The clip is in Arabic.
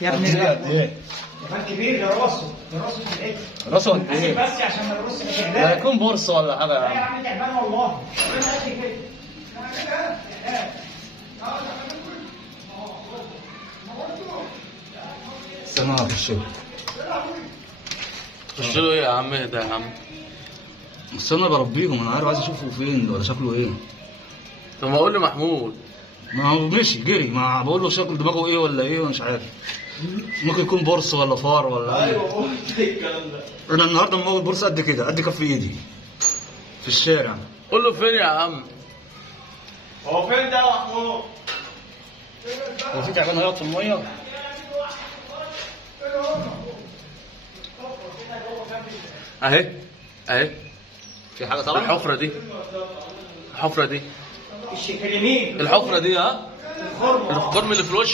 يا ابني قد ايه؟ كمان كبير، ده راسه في الايه؟ راسه قد ايه؟ بس عشان ما يرص في ده الجبال. هيكون بورصه ولا حاجه لا يا يا عم. عم تعبان والله. استنى اخش له. خش له ايه يا عم؟ اهدى يا عم. بس انا بربيهم، انا عارف عايز اشوفه فين ولا شكله ايه. طب ما اقول لمحمود. ما هو مشي جري، ما بقول له شكل دماغه ايه ولا ايه وانا مش عارف. ممكن يكون بورصه ولا فار ولا ايه. ايوه قلت الكلام ده. انا النهارده مموت بورصه قد كده، قد كف ايدي في الشارع. قول له فين يا عم؟ هو فين ده يا محمود؟ هو في تعبان هيقعد في الميه؟ اهي اهي في حاجه طبعا؟ الحفره دي، الحفره دي، الشيخ اليمين الحفره دي ها؟ الخرم. الخرم اللي في الوش